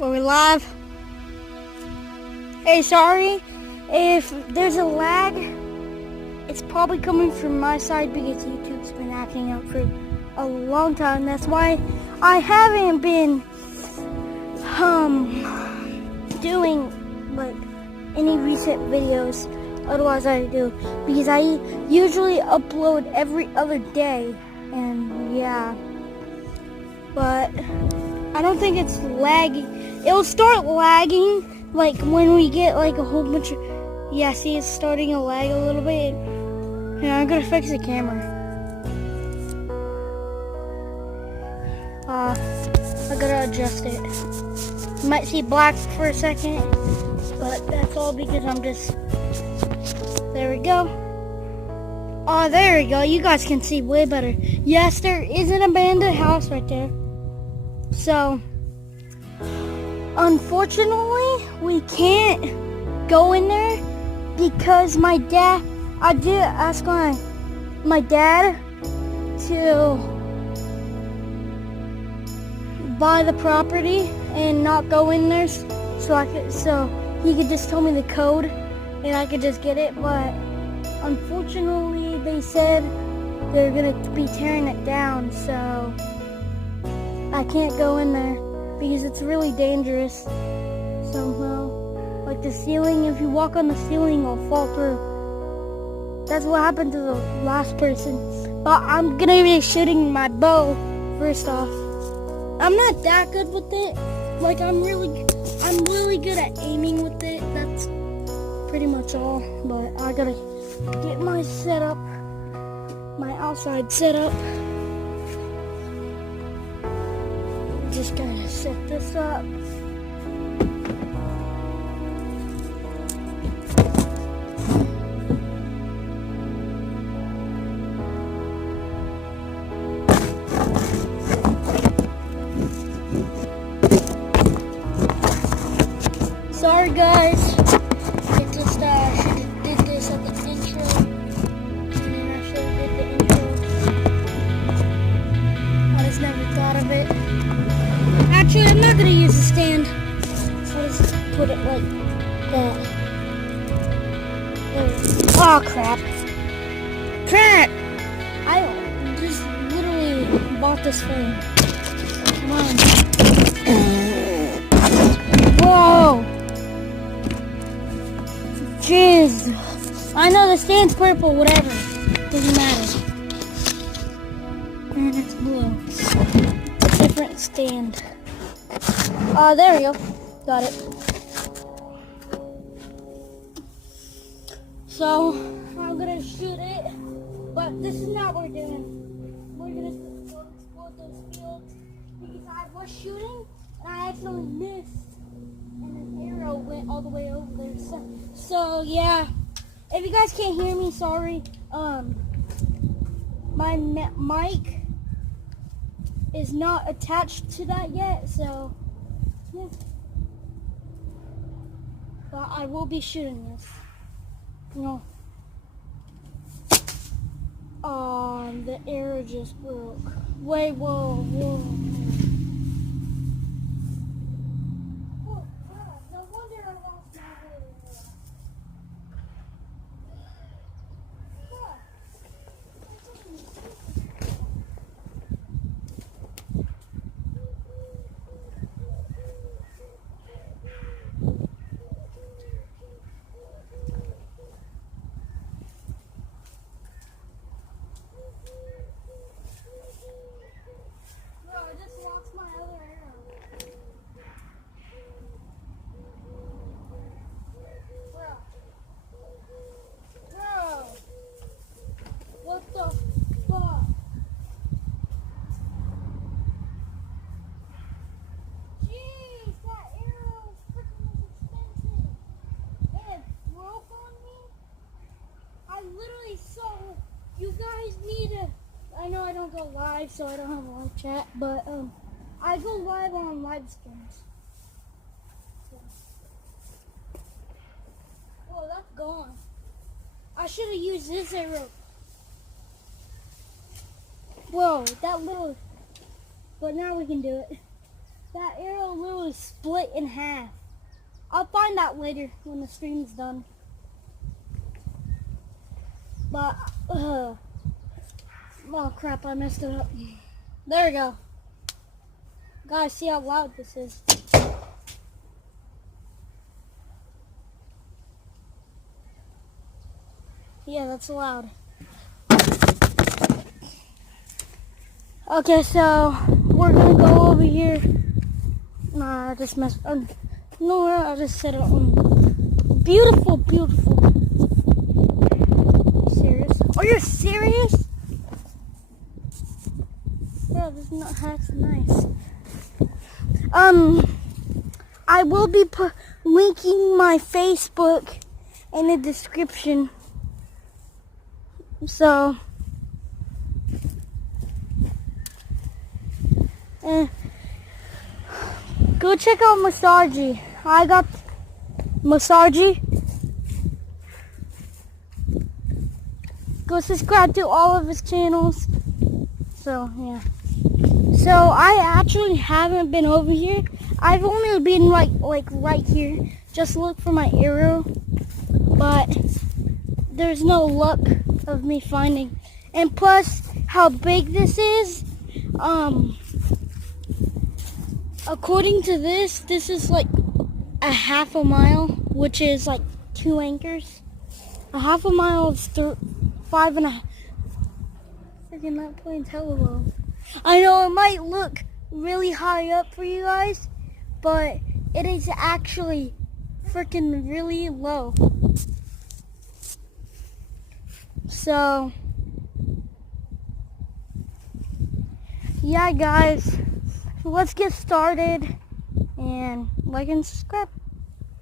Are we live? Hey, sorry if there's a lag. It's probably coming from my side because YouTube's been acting up for a long time. That's why I haven't been doing like any recent videos. Otherwise I do, because I usually upload every other day, and yeah. But I don't think it's lagging. It'll start lagging like when we get like a whole bunch of, yeah, see, it's starting to lag a little bit. Yeah, I'm gonna fix the camera. I gotta adjust it. You might see black for a second, but that's all because I'm just, there we go. Oh, there we go. You guys can see way better. Yes, there is an abandoned house right there. So, unfortunately, we can't go in there because my dad, I did ask my dad to buy the property and not go in there so he could just tell me the code and I could just get it, but unfortunately they said they're gonna be tearing it down, so I can't go in there because it's really dangerous somehow. Like the ceiling, if you walk on the ceiling, it'll fall through. That's what happened to the last person. But I'm gonna be shooting my bow first off. I'm not that good with it. Like I'm really good at aiming with it. That's pretty much all. But I gotta get my setup, my outside setup. Just gonna set this up. Sorry guys, it just should have did this at the intro, and then I should have did the intro. I just never thought of it. Actually, I'm not gonna use the stand. I'll just put it like that. Oh crap! Crap! I just literally bought this phone. Come on. Whoa! Jeez. I know the stand's purple, whatever. Doesn't matter. And it's blue. It's a different stand. There we go. Got it. So, I'm gonna shoot it, but this is not what we're doing. We're gonna explore those fields because I was shooting and I accidentally missed, and an arrow went all the way over there. So yeah, if you guys can't hear me, sorry. My mic is not attached to that yet, so yeah. But I will be shooting this. You know. The arrow just broke. Wait, whoa. Oh, wow, no wonder I lost my arrow. My other arrow. Bro. What the fuck? Jeez, that arrow freaking was expensive. And it broke on me. I literally saw, you guys need to, I know I don't go live, so I don't have a live chat, but I go live on live streams. Whoa, that's gone. I should have used this arrow. Whoa, that little, but now we can do it. That arrow literally split split in half. I'll find out later when the stream's done. But, oh crap, I messed it up. There we go. Guys, see how loud this is. Yeah, that's loud. Okay, so we're gonna go over here. Nah, I just messed up. No, I just said it. Beautiful, beautiful. Serious? Are you serious? Bro, this hat's nice. I will be linking my Facebook in the description. So, go check out Masargi. I got Masargi. Go subscribe to all of his channels. So, yeah. So, I actually haven't been over here. I've only been like right here. Just look for my arrow. But there's no luck of me finding. And plus, how big this is, according to this is like a half a mile, which is like 2 acres. A half a mile is 5.5. Freaking not playing Telelo. I know it might look really high up for you guys, but it is actually freaking really low. So, yeah, guys, let's get started and like and subscribe.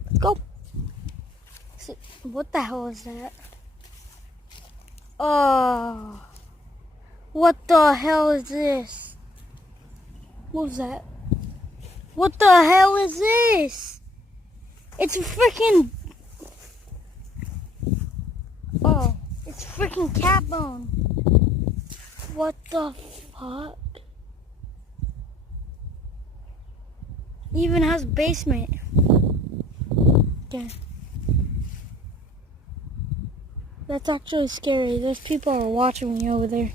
Let's go. So, what the hell is that? Oh, what the hell is this? What was that? What the hell is this? It's a freaking... Oh, it's freaking cat bone. What the fuck? Even has basement. Yeah. That's actually scary. Those people are watching me over there.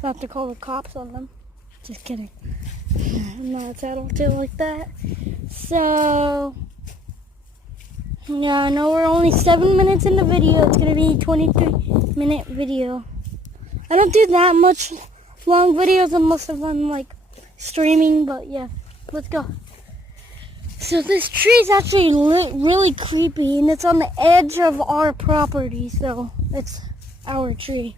About to call the cops on them. Just kidding. No, I don't feel like that. So, yeah, I know we're only 7 minutes in the video. It's gonna be a 23-minute video. I don't do that much long videos unless if I'm like streaming, but yeah, let's go. So this tree is actually really creepy, and it's on the edge of our property, so it's our tree.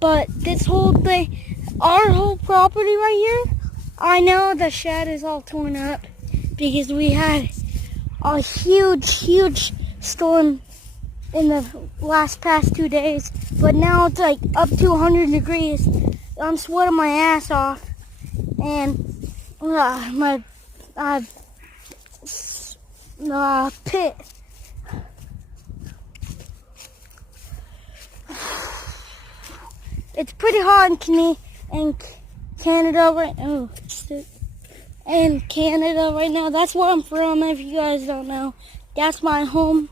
But this whole thing, our whole property right here, I know the shed is all torn up because we had a huge storm in the past 2 days. But now it's like up to 100 degrees. I'm sweating my ass off, and my pit. It's pretty hot in Canada right now. In Canada right now. That's where I'm from, if you guys don't know. That's my home.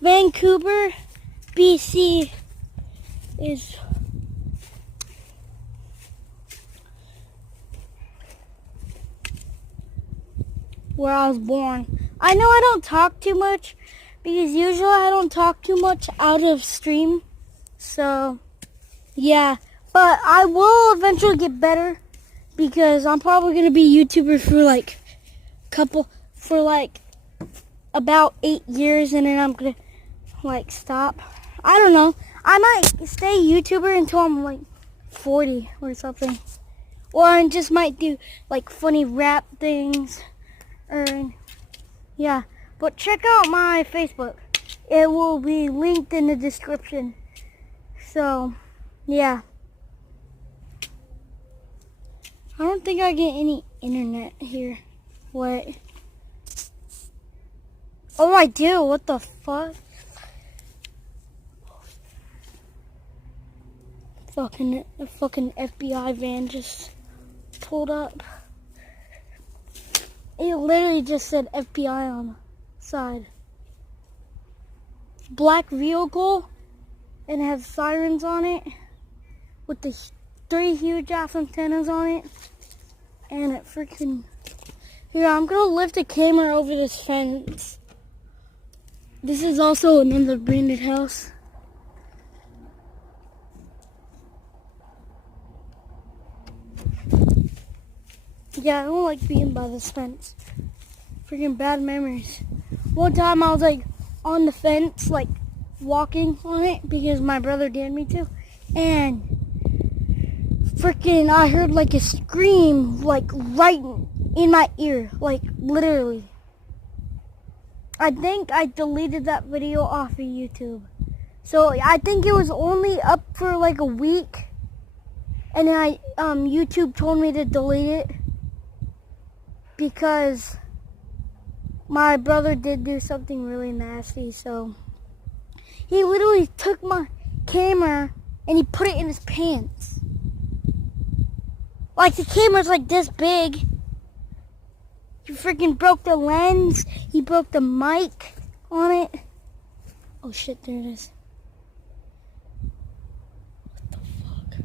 Vancouver, BC is where I was born. I know I don't talk too much because usually I don't talk too much out of stream. So, yeah. But I will eventually get better because I'm probably going to be a YouTuber for about 8 years, and then I'm going to stop. I don't know. I might stay YouTuber until I'm like 40 or something. Or I just might do like funny rap things. Yeah, but check out my Facebook. It will be linked in the description. So, yeah. I don't think I get any internet here. What? Oh, I do. What the fuck? A fucking FBI van just pulled up. It literally just said FBI on the side. Black vehicle, and it has sirens on it with the 3 huge ass antennas on it. And it freaking... Here, I'm gonna lift the camera over this fence. This is also another branded house. Yeah, I don't like being by this fence. Freaking bad memories. One time I was like on the fence, like walking on it because my brother dared me to. And freaking I heard like a scream like right in my ear. Like literally. I think I deleted that video off of YouTube. So I think it was only up for like a week. And then YouTube told me to delete it. Because my brother did do something really nasty, so he literally took my camera and he put it in his pants. Like the camera's like this big. He freaking broke the lens. He broke the mic on it. Oh shit, there it is. What the fuck?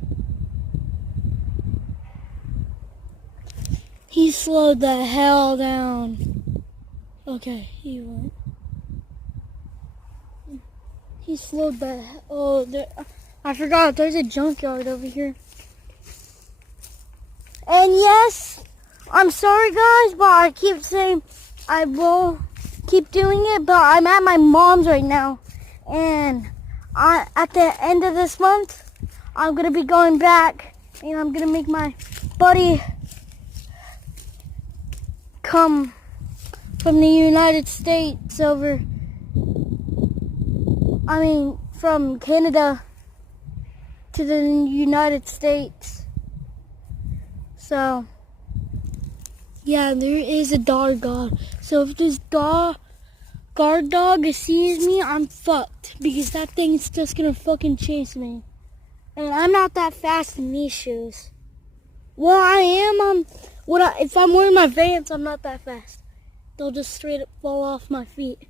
He slowed the hell down. Okay, he went. He slowed the hell. Oh, there, I forgot. There's a junkyard over here. And yes, I'm sorry guys, but I keep saying I will keep doing it. But I'm at my mom's right now, and at the end of this month, I'm gonna be going back, and I'm gonna make my buddy come from the United States over, from Canada to the United States. So, yeah, there is a guard dog. So if this guard dog sees me, I'm fucked. Because that thing's just gonna fucking chase me. And I'm not that fast in these shoes. Well, I am. If I'm wearing my Vans, I'm not that fast. They'll just straight up fall off my feet.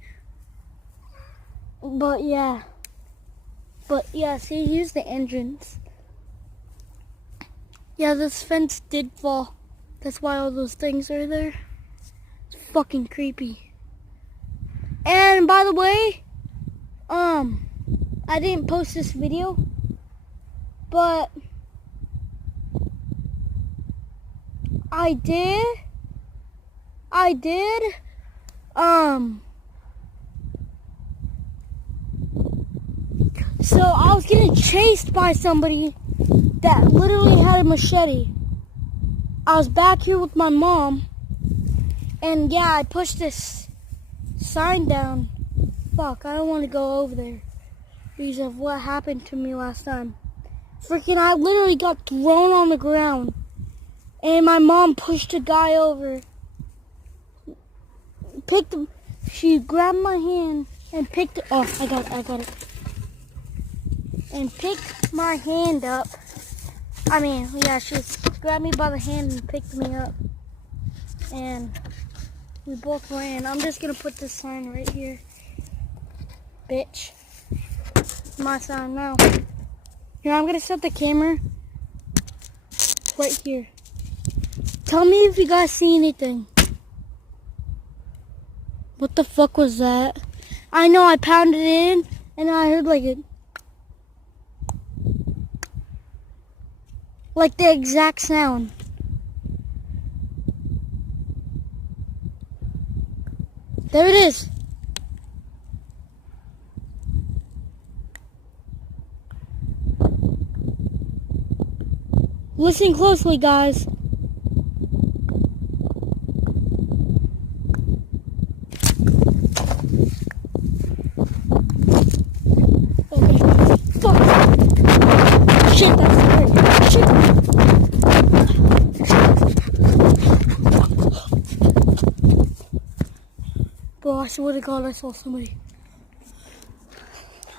But yeah, see, here's the entrance. Yeah, this fence did fall. That's why all those things are there. It's fucking creepy. And by the way, I didn't post this video, but I did. So I was getting chased by somebody that literally had a machete. I was back here with my mom, and yeah, I pushed this sign down. Fuck, I don't want to go over there because of what happened to me last time. Freaking, I literally got thrown on the ground, and my mom pushed a guy over. She grabbed my hand and picked it. Oh, I got it. And picked my hand up. She grabbed me by the hand and picked me up. And we both ran. I'm just gonna put this sign right here. Bitch. My sign now. Here, I'm gonna set the camera right here. Tell me if you guys see anything. What the fuck was that? I know, I pounded it in, and I heard like the exact sound. There it is. Listen closely, guys. Shit, that's scary. Shit. Bro, I swear to God I saw somebody.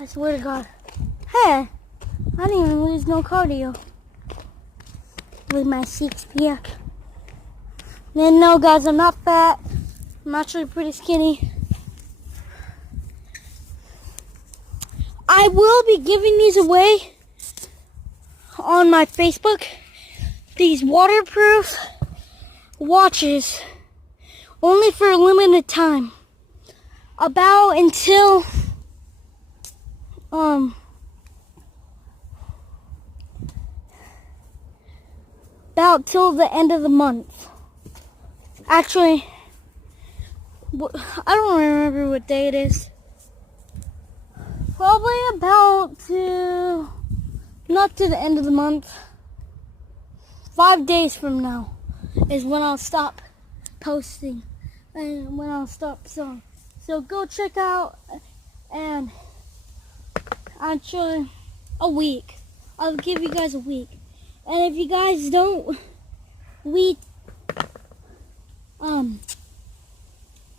I swear to God. Hey, I didn't even lose no cardio. With my 6-pack. And no, guys, I'm not fat. I'm actually pretty skinny. I will be giving these away on my Facebook. These waterproof watches, only for a limited time. About until about till the end of the month. Actually, I don't remember what day it is. Probably about to, not to the end of the month. 5 days from now is when I'll stop posting and when I'll stop selling. So go check out, and actually a week. I'll give you guys a week. And if you guys don't,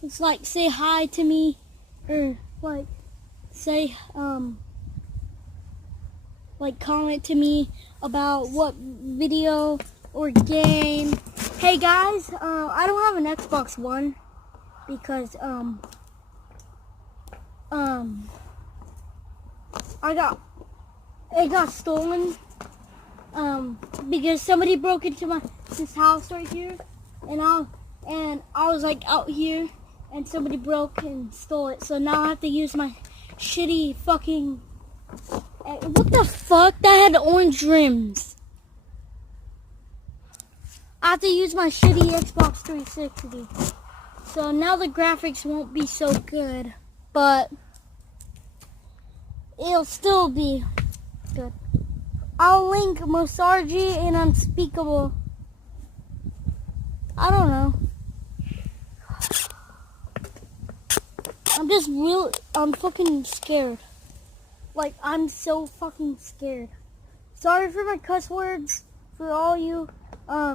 it's like say hi to me, or like say like comment to me about what video or game. Hey guys, I don't have an Xbox One because it got stolen because somebody broke into this house right here, and I was like out here, and somebody broke and stole it. So now I have to use my shitty fucking, what the fuck? That had orange rims. I have to use my shitty Xbox 360. So now the graphics won't be so good, but it'll still be good. I'll link Mosarji and Unspeakable. I don't know. I'm fucking scared. Like, I'm so fucking scared. Sorry for my cuss words for all you. I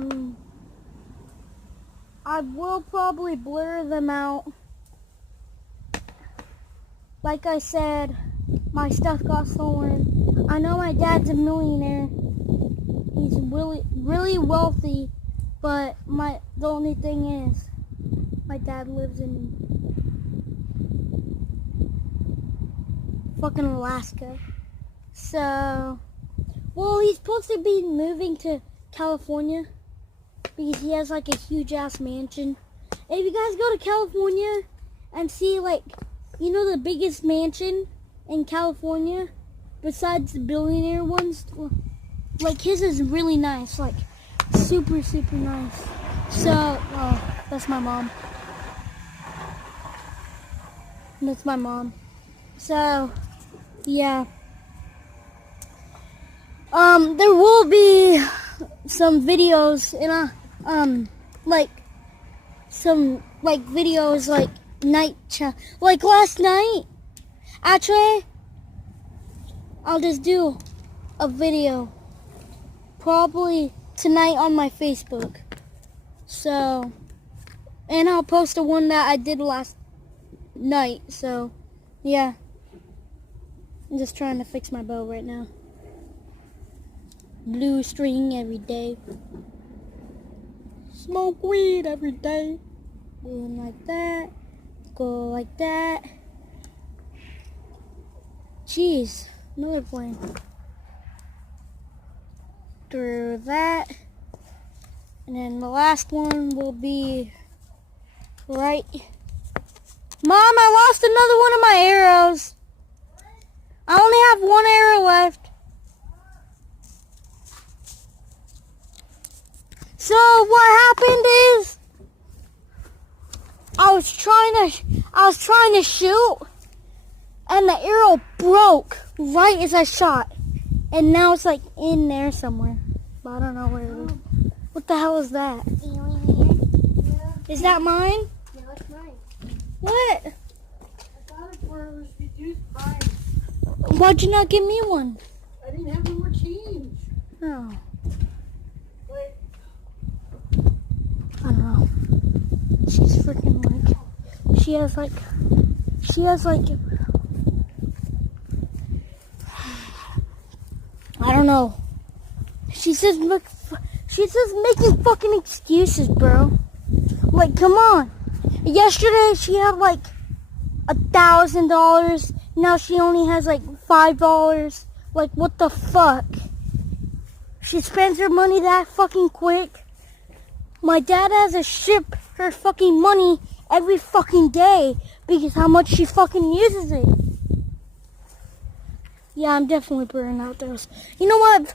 will probably blur them out. Like I said, my stuff got stolen. I know my dad's a millionaire. He's really wealthy, but the only thing is, my dad lives in fucking Alaska. So, well, he's supposed to be moving to California because he has like a huge ass mansion. And if you guys go to California and see, like, you know, the biggest mansion in California besides the billionaire ones, like, his is really nice, like super nice. So that's my mom. That's my mom. So yeah, there will be some videos in like some videos like night like last night. Actually, I'll just do a video probably tonight on my Facebook. So, and I'll post the one that I did last night. So yeah, I'm just trying to fix my bow right now. Blue string every day. Smoke weed every day. Doing like that. Go like that. Jeez, another plane. Through that. And then the last one will be right. Mom, I lost another one of my arrows. I only have one arrow left. So what happened is I was trying to shoot, and the arrow broke right as I shot. And now it's like in there somewhere. But I don't know where it is. What the hell is that? Is that mine? Yeah, that's mine. What? I thought it was reduced price. Why'd you not give me one? I didn't have any more change. Oh. Wait. I don't know. She's freaking like, she has like, I don't know. She's just making fucking excuses, bro. Like, come on. Yesterday she had like $1,000. Now she only has like $5. Like, what the fuck? She spends her money that fucking quick. My dad has to ship her fucking money every fucking day because how much she fucking uses it. Yeah, I'm definitely burning out those. You know what?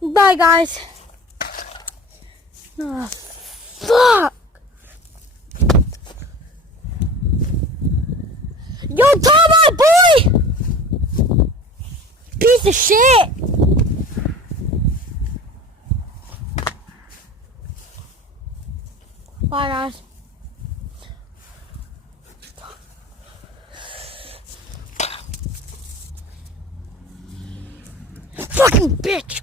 Bye, guys. Fuck. Yo, come on, boy! Piece of shit! Bye, guys. Fucking bitch!